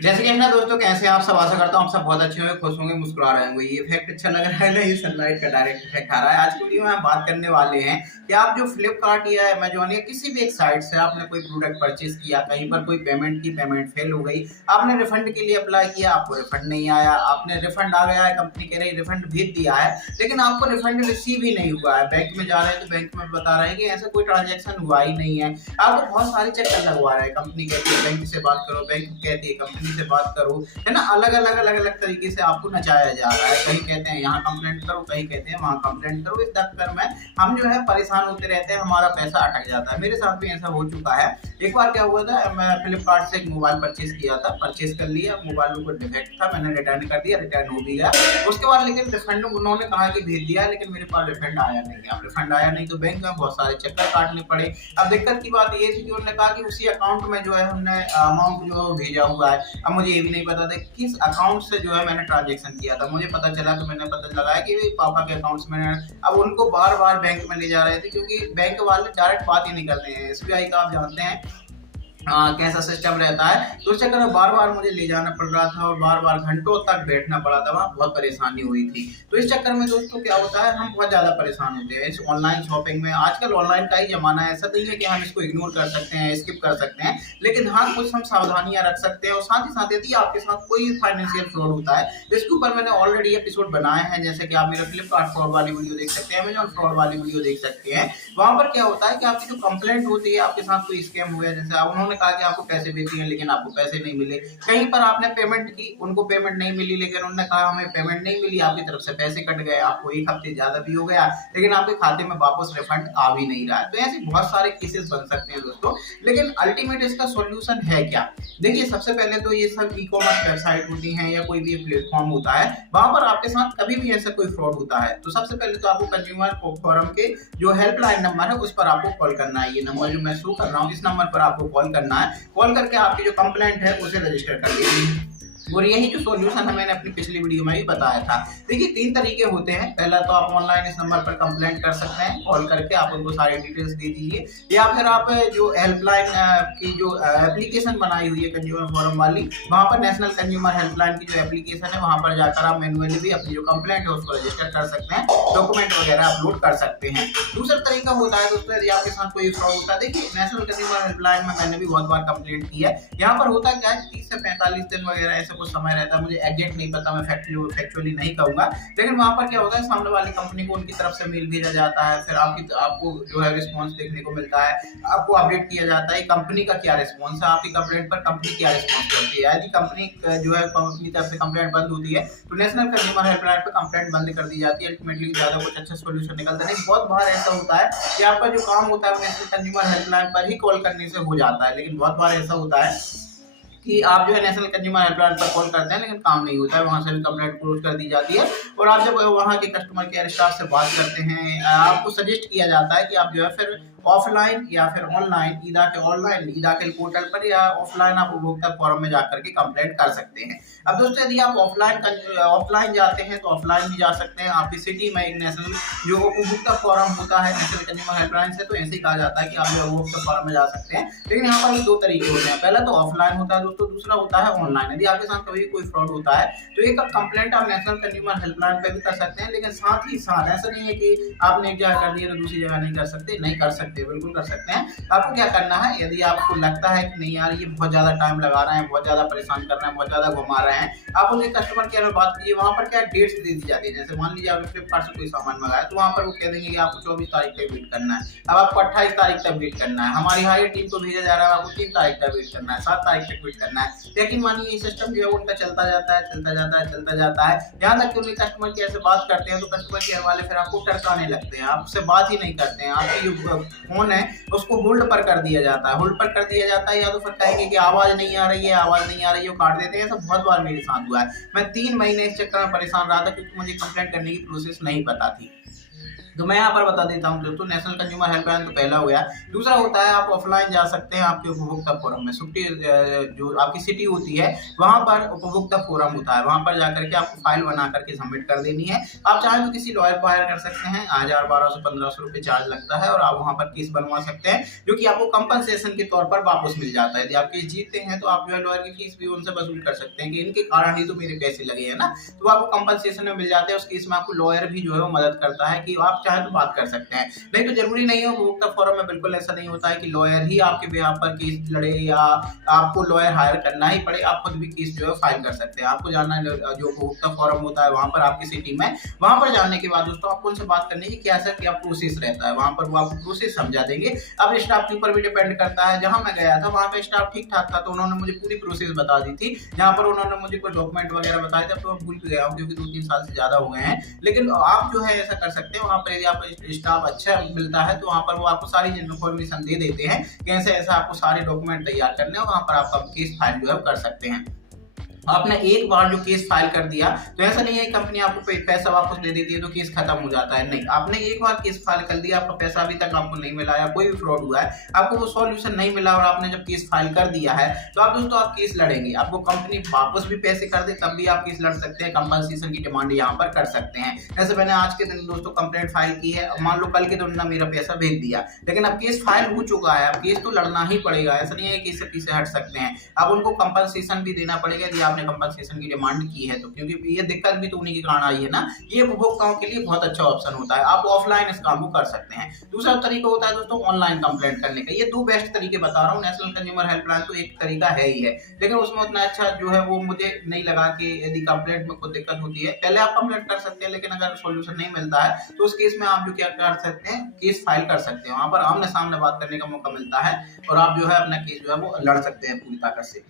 जैसे कि है ना दोस्तों, कैसे आप सब, आशा करता हूँ आप सब बहुत अच्छे होंगे, खुश होंगे, मुस्कुरा रहे होंगे। ये इफेक्ट अच्छा लग रहा है ना, ये सनलाइट का डायरेक्ट इफेक्ट आ रहा है। आज की वीडियो में हम बात करने वाले हैं कि आप जो फ्लिपकार्ट या अमेजोन या किसी भी एक साइट से आपने कोई प्रोडक्ट परचेज किया, कहीं पर कोई पेमेंट की, पेमेंट फेल हो गई, आपने रिफंड के लिए अप्लाई किया, आपको रिफंड नहीं आया, आपने रिफंड आ गया है, कंपनी कह रही रिफंड भेज दिया है, लेकिन आपको रिफंड रिसीव ही नहीं हुआ है। बैंक में जा रहे हैं तो बैंक में बता रहे हैं कि ऐसा कोई ट्रांजेक्शन हुआ ही नहीं है। आपको बहुत सारे चक्कर लगवा रहे हैं, कंपनी कहती है बैंक से बात करो, बैंक कहती है कंपनी से बात करो, है ना। अलग अलग तरीके से आपको नचाया जा रहा है। कहीं कहते हैं यहाँ कंप्लेंट करो, कहीं कहते हैं वहाँ कंप्लेंट करो। इस चक्कर में हम जो है परेशान होते रहते हैं, हमारा पैसा अटक जाता है। मेरे साथ भी ऐसा हो चुका है। एक बार क्या हुआ था, मैं फ्लिपकार्ट से एक मोबाइल परचेज किया था, परचेज कर लिया, मोबाइल में कोई डिफेक्ट था, मैंने रिटर्न कर दिया, रिटर्न हो भी गया। उसके बाद लेकिन रिफंड उन्होंने कहा कि भेज दिया, लेकिन मेरे पास रिफंड आया नहीं। अब रिफंड आया नहीं तो बैंक में बहुत सारे चक्कर काटने पड़े। अब दिक्कत की बात ये थी कि उन्होंने कहा कि उसी अकाउंट में जो है हमने अमाउंट जो भेजा हुआ है। अब मुझे ये भी नहीं पता था किस अकाउंट से जो है मैंने ट्रांजेक्शन किया था। मुझे पता चला तो मैंने पता लगाया कि पापा के अकाउंट से मैंने। अब उनको बार बार बैंक में ले जा रहे थे, क्योंकि बैंक वाले डायरेक्ट बात ही नहीं करते हैं। एसबीआई का आप जानते हैं कैसा सिस्टम रहता है। तो उस चक्कर में बार बार मुझे ले जाना पड़ रहा था और बार बार घंटों तक बैठना पड़ा था, वहाँ बहुत परेशानी हुई थी। तो इस चक्कर में दोस्तों क्या होता है, हम बहुत ज्यादा परेशान होते हैं इस ऑनलाइन शॉपिंग में। आजकल ऑनलाइन का ही जमाना है, ऐसा नहीं है कि हम इसको इग्नोर कर सकते हैं, स्किप कर सकते हैं, लेकिन हाँ कुछ हम सावधानियां रख सकते हैं। और साथ ही साथ यदि आपके साथ कोई फाइनेंशियल फ्रॉड होता है, इसके ऊपर मैंने ऑलरेडी एपिसोड बनाए हैं। जैसे कि आप मेरा फ्लिपकार्ट फ्रॉड वाली वीडियो देख सकते हैं, अमेजॉन फ्रॉड वाली वीडियो देख सकते हैं। वहां पर क्या होता है कि आपकी जो कंप्लेंट होती है, आपके साथ कोई स्कैम हो गया, जैसे उन्होंने कहा कि आपको पैसे भेज दिए लेकिन आपको पैसे नहीं मिले। कहीं पर आपने पेमेंट की, उनको पेमेंट नहीं मिली, लेकिन उन्होंने कहा हमें पेमेंट नहीं मिली, आपकी तरफ से पैसे कट गए, आपको एक हफ्ते ज्यादा भी हो गया, लेकिन आपके खाते में वापस रिफंड आ भी नहीं रहा है। तो ऐसे बहुत सारे केसेस बन सकते हैं दोस्तों। लेकिन अल्टीमेट इसका सॉल्यूशन है क्या? देखिए, सबसे पहले तो ये सब ई कॉमर्स वेबसाइट होती हैं या कोई भी प्लेटफॉर्म होता है, वहां पर आपके साथ कभी भी ऐसा कोई फ्रॉड होता है तो सबसे पहले तो आपको कंज्यूमर फोरम के जो हेल्पलाइन नंबर है उस पर आपको कॉल करना है। ये नंबर जो मैं शो कर रहा हूँ, इस नंबर पर आपको कॉल करना है। कॉल करके आपकी जो कंप्लेंट है उसे रजिस्टर कर लीजिए। और यही जो सॉल्यूशन है मैंने अपनी पिछली वीडियो में भी बताया था। देखिए, 3 तरीके होते हैं। पहला तो आप ऑनलाइन इस नंबर पर कंप्लेंट कर सकते हैं, कॉल करके आप उनको सारी डिटेल्स दे दीजिए, या फिर आप जो हेल्पलाइन की जो एप्लीकेशन बनाई हुई है कंज्यूमर फोरम वाली, वहां पर नेशनल कंज्यूमर हेल्पलाइन की जो एप्लीकेशन है वहां पर जाकर आप मैनुअली भी अपनी जो कंप्लेंट है उसको रजिस्टर कर सकते हैं, डॉक्यूमेंट वगैरह अपलोड कर सकते हैं। दूसरा तरीका होता है दोस्तों, यदि आपके साथ कोई फ्रॉड होता है, देखिए नेशनल कंज्यूमर हेल्पलाइन में मैंने भी बहुत बार कंप्लेंट की है। यहाँ पर होता क्या है, 30 से 45 दिन वगैरह ऐसा कुछ समय रहता है, मुझे एग्जैक्ट नहीं पता, मैं फैक्चुअली नहीं कहूंगा। लेकिन वहां पर क्या होता है, सामने वाली कंपनी को उनकी तरफ से मेल भेजा जाता है, फिर आपको जो है रिस्पॉन्स देखने को मिलता है, आपको अपडेट किया जाता है कंपनी का क्या रिस्पॉन्स है, आपकी कंप्लेंट पर कंपनी क्या रिस्पॉन्स करती है। यदि कंपनी जो है अपनी तरफ से कंप्लेंट बंद होती है तो नेशनल कंज्यूमर हेल्पलाइन पर कंप्लेंट बंद कर दी जाती है। अल्टीमेटली ज्यादा कुछ अच्छा सोल्यूशन निकलता नहीं। बहुत बार ऐसा होता है कि आपका जो काम होता है वो नेशनल कंज्यूमर हेल्पलाइन पर ही कॉल करने से हो जाता है, लेकिन बहुत बार ऐसा होता है कि आप जो है नेशनल कंज्यूमर हेल्पलाइन पर कॉल करते हैं लेकिन काम नहीं होता है, वहां से भी कंप्लेंट क्लोज कर दी जाती है। और आप जब वहां के कस्टमर केयर स्टाफ से बात करते हैं, आपको सजेस्ट किया जाता है कि आप जो है फिर ऑफलाइन या फिर ऑनलाइन, ईदा के पोर्टल पर या ऑफलाइन आप उपभोक्ता फोरम में जाकर के कंप्लेंट कर सकते हैं। अब दोस्तों, यदि आप ऑफलाइन जाते हैं तो ऑफलाइन भी जा सकते हैं। आपकी सिटी में एक नेशनल जो उपभोक्ता फोरम होता है नेशनल कंज्यूमर हेल्पलाइन से, तो ऐसे ही कहा जाता है कि आप जो उपभोक्ता फोरम में जा सकते हैं। लेकिन यहाँ पर 2 तरीके होते हैं, पहला तो ऑफलाइन होता है दोस्तों, दूसरा होता है ऑनलाइन। यदि आपके साथ कभी कोई फ्रॉड होता है तो एक कंप्लेंट आप नेशनल कंज्यूमर हेल्पलाइन पे भी कर सकते हैं, लेकिन साथ ही साथ ऐसा नहीं है कि आपने एक जगह कर दिया तो दूसरी जगह नहीं कर सकते। नहीं कर सकते, बिल्कुल कर सकते हैं। आपको क्या करना है, यदि आपको लगता है कि नहीं यार ये बहुत ज्यादा टाइम लगा रहे हैं, बहुत ज्यादा परेशान कर रहे हैं, बहुत ज्यादा घुमा रहे हैं, आप उनके कस्टमर केयर में बात कीजिए। वहां पर क्या डेट्स दे दी जाती है, जैसे मान लीजिए आपने फ्लिपकार्ट से कोई सामान मंगाया तो वहां पर वो कह देंगे कि आपको 24 तारीख तक वेट करना है, अब आपको 28 तारीख तक वेट करना है, हमारी हायर टीम को भेजा जा रहा है, आपको 3 तारीख तक वेट करना है, 7 तारीख तक वेट करना है। लेकिन मानिए ये सिस्टम जो है उनका चलता जाता है, यहाँ तक कि उनके कस्टमर केयर से बात करते हैं तो कस्टमर केयर वाले फिर आपको टरकाने लगते हैं, आपसे बात ही नहीं करते हैं, आपकी जो फोन है उसको होल्ड पर कर दिया जाता है, या तो फिर कहेंगे कि आवाज नहीं आ रही है, काट देते हैं। सब बहुत बार मेरे साथ हुआ है। मैं 3 महीने इस चक्कर में परेशान रहा था क्योंकि मुझे कंप्लेंट करने की प्रोसेस नहीं पता थी। तो मैं यहाँ पर बता देता हूँ दोस्तों, नेशनल कंज्यूमर हेल्पलाइन तो पहला हो गया। दूसरा होता है आप ऑफलाइन जा सकते हैं आपके उपभोक्ता फोरम में। छुट्टी जो आपकी सिटी होती है वहाँ पर उपभोक्ता फोरम होता है, वहाँ पर जाकर के आपको फाइल बना करके सबमिट कर देनी है। आप चाहें तो किसी लॉयर को हायर कर सकते हैं, 1000 1200 1500 रुपये चार्ज लगता है और आप वहाँ पर केस बनवा सकते हैं, जो कि आपको कंपनसेशन के तौर पर वापस मिल जाता है। यदि आप केस जीतते हैं तो आप जो है लॉयर की फीस भी उनसे वसूल कर सकते हैं कि इनके कारण ही तो मेरे पैसे लगे हैं ना, तो आपको कंपनसेशन में मिल जाते हैं। उस केस में आपको लॉयर भी जो है वो मदद करता है कि आप चाहे तो बात कर सकते हैं। नहीं तो जरूरी नहीं है, उपभोक्ता फोरम में बिल्कुल ऐसा नहीं होता है कि लॉयर ही आपके बिहाफ पर केस लड़े या आपको लॉयर हायर करना ही पड़े। आप खुद भी केस जो है फाइल कर सकते हैं। आपको जाना है जो उपभोक्ता फोरम होता है वहां पर आपकी सिटी में, वहां पर जाने के बाद दोस्तों आपको उनसे बात करने की क्या क्या प्रोसेस रहता है, वहां पर वो आपको प्रोसेस समझा देंगे। अब स्टाफ के ऊपर भी डिपेंड करता है। जहां मैं गया था वहां पे स्टाफ ठीक ठाक था, तो उन्होंने मुझे पूरी प्रोसेस बता दी थी। जहां पर उन्होंने मुझे कोई डॉक्यूमेंट वगैरह बताए थे, तो मैं भूल गया हूँ क्योंकि 2-3 साल से ज्यादा हो गए हैं। लेकिन आप जो है ऐसा कर सकते हैं, वहां पर यदि आपको स्टाफ अच्छा मिलता है तो वहां पर वो आपको सारी इन्फॉर्मेशन दे देते हैं कि ऐसे ऐसा आपको सारे डॉक्यूमेंट तैयार करने हैं, वहां पर आप केस फाइल जो है कर सकते हैं। आपने एक बार जो केस फाइल कर दिया तो ऐसा नहीं है कंपनी आपको पैसा वापस दे देती है तो केस खत्म हो जाता है, नहीं। आपने एक बार केस फाइल कर दिया, आपका पैसा अभी तक आपको नहीं मिला या कोई भी फ्रॉड हुआ है, आपको वो सॉल्यूशन नहीं मिला और आपने जब केस फाइल कर दिया है तो आप दोस्तों आप केस लड़ेंगे। आपको कंपनी वापस भी पैसे कर दे तब भी आप केस लड़ सकते हैं, कंपनसेशन की डिमांड यहाँ पर कर सकते हैं। जैसे मैंने आज के दिन दोस्तों कंप्लेंट फाइल की है, मान लो कल के दिन मेरा पैसा भेज दिया, लेकिन अब केस फाइल हो चुका है, अब केस तो लड़ना ही पड़ेगा। ऐसा नहीं है कि इससे पीछे हट सकते हैं, अब उनको कंपनसेशन भी देना पड़ेगा यदि आपने कंपनसेशन की डिमांड की है तो, क्योंकि ये दिक्कत भी तो उन्हीं के कारण आई है ना। ये उपभोक्ताओं के लिए बहुत अच्छा ऑप्शन होता है, आप ऑफलाइन इस काम को कर सकते हैं। दूसरा तरीका होता है दोस्तों ऑनलाइन कंप्लेंट करने का। ये दो बेस्ट तरीके बता रहा हूँ। नेशनल कंज्यूमर हेल्पलाइन तो एक तरीका है ही है, लेकिन उसमें उतना अच्छा जो है वो मुझे नहीं लगा कि यदि कंप्लेंट में कोई दिक्कत होती है, पहले आप कंप्लेंट कर सकते हैं, लेकिन अगर सोल्यूशन नहीं मिलता है तो उस केस में आप जो क्या कर सकते हैं, केस फाइल कर सकते हैं। वहां पर आमने सामने बात करने का मौका मिलता है और आप जो है अपना केस जो है वो लड़ सकते हैं पूरी ताकत से।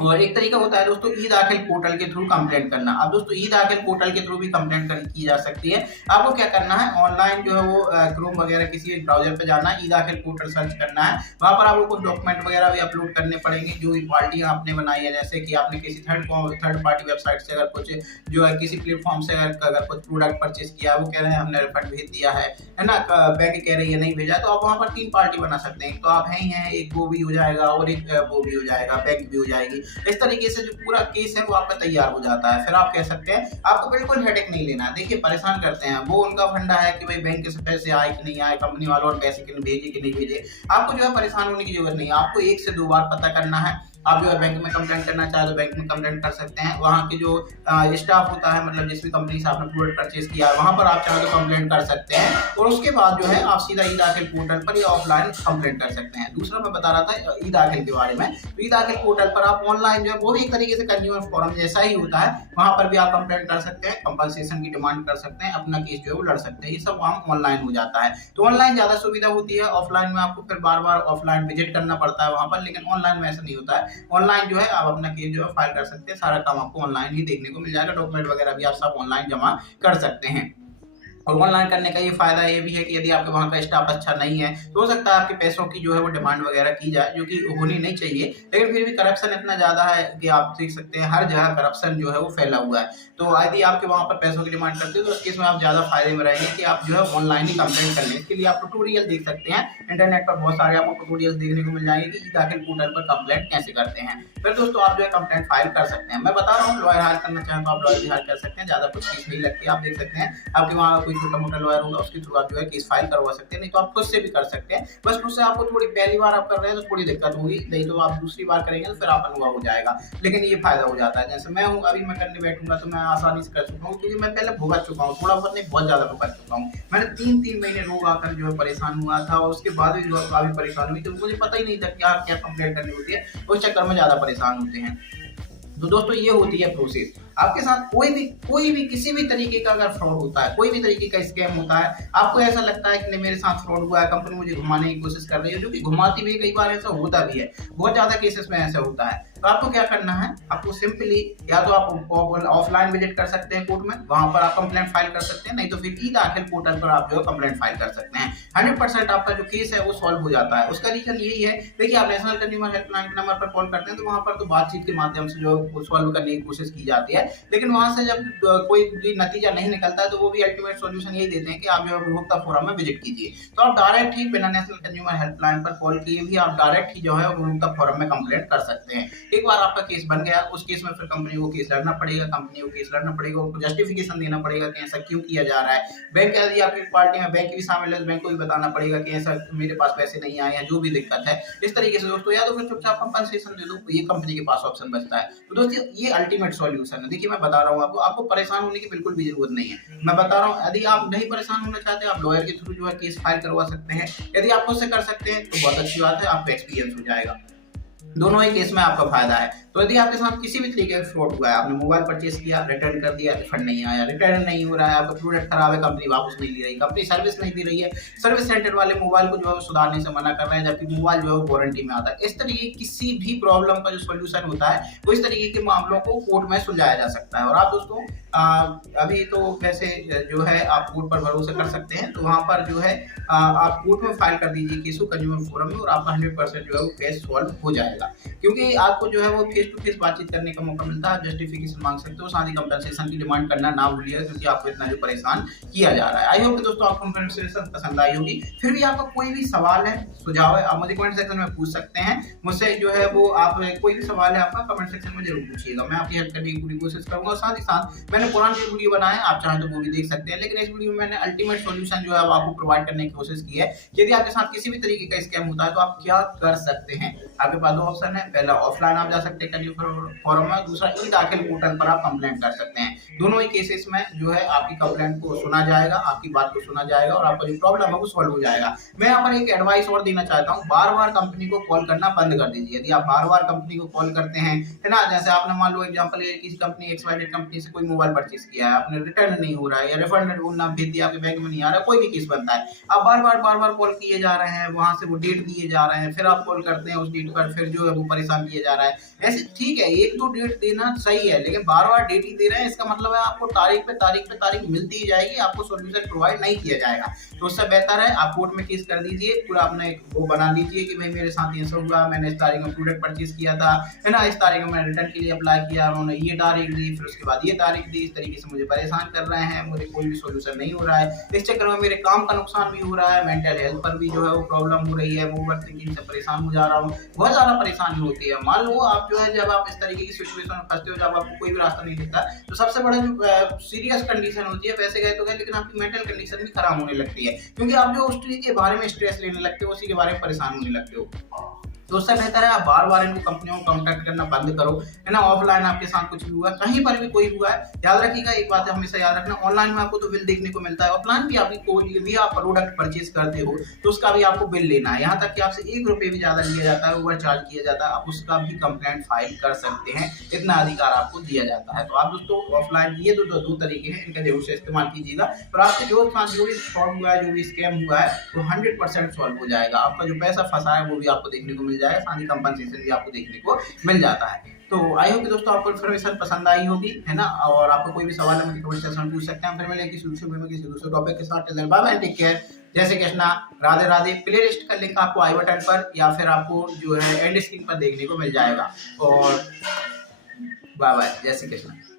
और एक तरीका होता है दोस्तों ई दाखिल पोर्टल के थ्रू कंप्लेंट करना। अब दोस्तों ई दाखिल पोर्टल के थ्रू भी कंप्लेंट की जा सकती है। आपको क्या करना है, ऑनलाइन जो है वो क्रोम वगैरह किसी एक ब्राउजर पे जाना है, ई दाखिल पोर्टल सर्च करना है। वहां पर आपको कुछ डॉक्यूमेंट वगैरह भी अपलोड करने पड़ेंगे जो क्वालिटी आपने बनाई है, जैसे कि आपने किसी थर्ड पार्टी वेबसाइट से अगर कुछ जो है किसी प्लेटफॉर्म से अगर कुछ प्रोडक्ट परचेज किया, वो कह रहे हैं हमने रिफंड भेज दिया है ना, बैंक कह रही है नहीं भेजा, तो आप वहां पर 3 पार्टी बना सकते हैं। तो आप हैं एक वो भी हो जाएगा और एक वो भी हो जाएगा, बैंक भी हो जाएगी। इस तरीके से जो पूरा केस है वो आपका तैयार हो जाता है। फिर आप कह सकते हैं आपको बिल्कुल हेडेक नहीं लेना। देखिए परेशान करते हैं वो, उनका फंडा है कि भाई बैंक से पैसे आए कि नहीं आए, कंपनी वालों ने पैसे भेजे कि नहीं भेजे। आपको जो है परेशान होने की जरूरत नहीं है, आपको 1 से 2 बार पता करना है। आप जो है बैंक में कंप्लेंट करना चाहे तो बैंक में कंप्लेंट कर सकते हैं। वहाँ की जो स्टाफ होता है, मतलब जिस भी कंपनी से आपने प्रोडक्ट परचेज किया है वहाँ पर आप चाहे तो कंप्लेंट कर सकते हैं और उसके बाद जो है आप सीधा ई दाखिल पोर्टल पर या ऑफलाइन कंप्लेंट कर सकते हैं। दूसरा मैं बता रहा था ई दाखिल के बारे में, तो ई दाखिल पोर्टल पर आप ऑनलाइन जो है वो भी एक तरीके से कंज्यूमर फोरम जैसा ही होता है, वहाँ पर भी आप कंप्लेंट कर सकते हैं, कंपनसेशन की डिमांड कर सकते हैं, अपना केस जो है वो लड़ सकते हैं। ये सब काम ऑनलाइन हो जाता है। तो ऑनलाइन ज्यादा सुविधा होती है, ऑफलाइन में आपको फिर बार बार ऑफलाइन विजिट करना पड़ता है वहाँ पर, लेकिन ऑनलाइन में ऐसा नहीं होता है। ऑनलाइन जो है आप अपना केस जो है फाइल कर सकते हैं, सारा काम आपको ऑनलाइन ही देखने को मिल जाएगा, डॉक्यूमेंट वगैरह भी आप सब ऑनलाइन जमा कर सकते हैं। और ऑनलाइन करने का ये फायदा ये भी है कि यदि आपके वहाँ का स्टाफ अच्छा नहीं है तो हो सकता है आपके पैसों की जो है वो डिमांड वगैरह की जाए, जो कि होनी नहीं चाहिए, लेकिन फिर भी करप्शन इतना ज्यादा है कि आप देख सकते हैं हर जगह करप्शन जो है वो फैला हुआ है। तो यदि आपके वहाँ पर पैसों की डिमांड करते हो तो उस केस में आप ज्यादा फायदे में रहेंगे कि आप जो है ऑनलाइन ही कंप्लेंट कर लें। इसके लिए आप ट्यूटोरियल देख सकते हैं, इंटरनेट पर बहुत सारे आपको ट्यूटोरियल देखने को मिल जाएंगे कि दाखिल पोर्टल पर कंप्लेंट कैसे करते हैं। फिर दोस्तों आप जो है कंप्लेंट फाइल कर सकते हैं। मैं बता रहा हूँ लॉयर हायर करना चाहें तो आप लॉयर भी हायर कर सकते हैं, ज्यादा कुछ फीस नहीं लगती। आप देख सकते हैं आपके वहाँ कोई छोटा मोटा लॉयर होगा उसके थ्रू आप जो है केस फाइल करवा सकते हैं, नहीं तो आप खुद से भी कर सकते हैं। बस उससे आपको थोड़ी पहली बार आप कर रहे हैं तो थोड़ी दिक्कत होगी, नहीं तो आप दूसरी बार करेंगे तो फिर आप अनुभव हो जाएगा। लेकिन ये फायदा हो जाता है, जैसे मैं हूँ अभी मैं करने बैठूंगा तो मैं आसानी से कर चुका हूँ, क्योंकि मैं पहले भुगत चुका हूँ, थोड़ा बहुत नहीं बहुत ज्यादा भुगत चुका हूँ। मैंने 3 महीने रोग आकर जो है परेशान हुआ था और उसके बाद भी जो है काफी परेशान हुई, तो मुझे पता ही नहीं था क्या क्या कंप्लेंट करनी होती है, उस चक्कर में ज्यादा परेशान होते हैं। तो दोस्तों ये होती है प्रोसेस। आपके साथ कोई भी किसी भी तरीके का अगर फ्रॉड होता है, कोई भी तरीके का स्कैम होता है, आपको ऐसा लगता है कि नहीं मेरे साथ फ्रॉड हुआ है, कंपनी मुझे घुमाने की कोशिश कर रही है, जो कि घुमाती भी कई बार ऐसा होता भी है, बहुत ज्यादा केसेस में ऐसा होता है, तो आपको क्या करना है, आपको सिंपली या तो आप ऑफलाइन विजिट कर सकते हैं कोर्ट में, वहां पर आप कंप्लेंट फाइल कर सकते हैं, नहीं तो फिर ई दाखिल पोर्टल पर आप जो है कंप्लेंट फाइल कर सकते हैं। 100% आपका जो केस है वो सॉल्व हो जाता है। उसका रीजन यही है, देखिए आप नेशनल कंज्यूमर हेल्पलाइन नंबर पर कॉल करते हैं तो वहां पर तो बातचीत के माध्यम से जो सॉल्व करने की कोशिश की जाती है, लेकिन वहां से जब कोई भी नतीजा नहीं निकलता है तो वो भी अल्टीमेट सॉल्यूशन यही देते हैं कि आप जो है उपभोक्ता फोरम में विजिट कीजिए। तो आप डायरेक्ट ही बिना नेशनल कंज्यूमर हेल्पलाइन पर कॉल किए भी आप डायरेक्ट ही जो है उपभोक्ता फोरम में कंप्लेंट कर सकते हैं। एक बार आपका केस बन गया, उस केस में फिर कंपनी को केस लड़ना पड़ेगा, कंपनी को केस लड़ना पड़ेगा, उनको जस्टिफिकेशन देना पड़ेगा कि ऐसा क्यों किया जा रहा है। बैंक यदि आपकी पार्टी में बैंक भी शामिल है, बैंक को भी बताना पड़ेगा कि ऐसा मेरे पास पैसे नहीं आए हैं, जो भी दिक्कत है इस तरीके से दोस्तों, या तो फिर चुपचाप कंपनसेशन दे दो, ये कंपनी के पास ऑप्शन बचता है। तो दोस्तों ये अल्टीमेट सॉल्यूशन है। देखिए मैं बता रहा हूँ आपको परेशान होने की बिल्कुल भी जरूरत नहीं है। मैं बता रहा हूँ यदि आप नहीं परेशान होना चाहते आप लॉयर के थ्रू जो है केस फाइल करवा सकते हैं। यदि आप खुद से कर सकते हैं तो बहुत अच्छी बात है, आपको एक्सपीरियंस हो जाएगा। दोनों ही केस में आपका फायदा है। तो यदि आपके साथ किसी भी तरीके का फ्रॉड हुआ है, आपने मोबाइल परचेस किया, रिटर्न कर दिया, रिफंड नहीं आया, रिटर्न नहीं हो रहा है, आपका प्रोडक्ट खराब है, कंपनी वापस नहीं ले रही, कंपनी सर्विस नहीं दे रही है, सर्विस सेंटर वाले मोबाइल को जो है सुधारने से मना कर रहे हैं जबकि मोबाइल जो है वारंटी में आता है, इस तरीके किसी भी प्रॉब्लम का जो सोल्यूशन होता है वो इस तरीके के मामलों को कोर्ट में सुलझाया जा सकता है। और आप दोस्तों अभी तो वैसे जो है आप कोर्ट पर भरोसा कर सकते हैं, तो वहां पर जो है आप कोर्ट में फाइल कर दीजिए केस को कंज्यूमर फोरम में और आपका 100% जो है वो केस सॉल्व हो जाएगा। क्योंकि आपको जो है वो फेस टू फेस बातचीत करने का मौका मिलता है, जस्टिफिकेशन मांग सकते हो, साथ ही कंपनसेशन की डिमांड करना ना भूलिएगा क्योंकि आपको इतना जो परेशान किया जा रहा है। आई होप कि दोस्तों आपको कंपनसेशन पसंद आई होगी। फिर भी आपका कोई भी सवाल है, सुझाव है, आप मुझे कमेंट सेक्शन में पूछ सकते हैं। मुझसे जो है वो आप कोई भी सवाल है आपका कमेंट सेक्शन में जरूर पूछिएगा, मैं आपकी हेल्प करने की पूरी कोशिश करूंगा। साथ ही साथ मैंने पुराने जो वीडियो बनाए आप चाहें तो वो भी देख सकते हैं, लेकिन इस वीडियो में मैंने अल्टीमेट सॉल्यूशन जो है वो आपको प्रोवाइड करने की कोशिश की है। यदि आपके साथ किसी भी तरीके का स्कैम होता है तो आप क्या कर सकते हैं। आपके पास दो ऑप्शन है, पहला ऑफलाइन आप जा सकते हैं कंज्यूमर फोरम में, दूसरा ई दाखिल पोर्टल पर आप कंप्लेंट कर सकते हैं। दोनों ही केसेस में जो है आपकी कंप्लेंट को सुना जाएगा, आपकी बात को सुना जाएगा और आपका जो प्रॉब्लम है वो सॉल्व हो जाएगा। मैं यहाँ पर एक एडवाइस और देना चाहता हूँ, बार बार कंपनी को कॉल करना बंद कर दीजिए। यदि आप बार बार कंपनी को कॉल करते हैं, है ना, जैसे आपने मान लो एग्जांपल किसी कंपनी XYZ कंपनी से कोई मोबाइल परचेज किया है, आपने रिटर्न नहीं हो रहा है या रिफंड ना भेज दिया, आपके बैंक में नहीं आ रहा है, कोई भी केस बनता है, आप बार बार कॉल किए जा रहे हैं, वहां से वो डेट दिए जा रहे हैं, फिर आप कॉल करते हैं उस डेट पर, फिर जो है वो परेशान किया जा रहा है। ऐसे ठीक है, एक दो डेट देना सही है, लेकिन बार बार डेट ही दे रहे हैं, इसका मतलब है आपको तारीख पे तारीख मिलती ही जाएगी, आपको सोल्यूशन प्रोवाइड नहीं किया जाएगा। तो उससे बेहतर है आप कोर्ट में केस कर दीजिए, पूरा अपने वो बना लीजिए कि भाई मेरे साथ ऐसा हुआ, मैंने इस तारीख में प्रोडक्ट परचेज किया था, है ना, इस तारीख में मैंने रिटर्न के लिए अप्लाई किया, उन्होंने ये तारीख दी, फिर उसके बाद ये तारीख दी, इस तरीके से मुझे परेशान कर रहे हैं, मुझे कोई भी सोल्यूशन नहीं हो रहा है, इस चक्कर में मेरे काम का नुकसान भी हो रहा है, मेंटल हेल्थ पर भी जो है वो प्रॉब्लम हो रही है, वो ओवर थिंकिंग से परेशान हो जा रहा हूँ, बहुत ज्यादा परेशानी होती है। मान लो आप जो है जब आप इस तरीके की सिचुएशन में फंसते हो, जब आपको कोई भी रास्ता नहीं दिखता, तो सबसे बड़ा जो सीरियस कंडीशन होती है, पैसे गए तो गए, लेकिन आपकी मेंटल कंडीशन भी खराब होने लगती है, क्योंकि आप जो उस चीज के बारे में स्ट्रेस लेने लगते हो, उसी के बारे में परेशान होने लगते हो। तो उससे बेहतर है आप बार बार इनको कंपनियों को कांटेक्ट करना बंद करो, है ना। ऑफलाइन आपके साथ कुछ भी हुआ है, कहीं पर भी कोई हुआ है, याद रखिएगा एक बात है, हमेशा याद रखना, ऑनलाइन में आपको तो बिल देखने को मिलता है, ऑफलाइन भी आपकी कोई भी आप प्रोडक्ट परचेज करते हो तो उसका भी आपको बिल लेना है, यहाँ तक कि आपसे ₹1 भी ज्यादा लिया जाता है, ओवर चार्ज किया जाता है, आप उसका भी कंप्लेंट फाइल कर सकते हैं, इतना अधिकार आपको दिया जाता है। तो आप दोस्तों ऑफलाइन ये दो तरीके हैं, इनका जरूर से इस्तेमाल कीजिएगा और आपके जो भी फ्रॉड हुआ है, जो भी स्कैम हुआ है वो 100% सॉल्व हो जाएगा, आपका जो पैसा फंसा है वो भी आपको देखने को मिल जाएगा, साथ ही कंपनसेशन भी आपको देखने को मिल जाता है। तो आई होप कि दोस्तों आपको इन्फॉर्मेशन पसंद आई होगी, है ना, और आपको कोई भी सवाल है मुझे कमेंट सेक्शन में पूछ सकते हैं। फिर मिलेंगे किसी दूसरे टॉपिक के साथ, बाय बाय, टेक केयर, जय श्री कृष्णा, राधे राधे। प्ले लिस्ट का लिंक आपको आई बटन पर या फिर आपको जो है एंड स्क्रीन पर देखने को मिल जाएगा, और बाय बाय, जय श्री कृष्णा।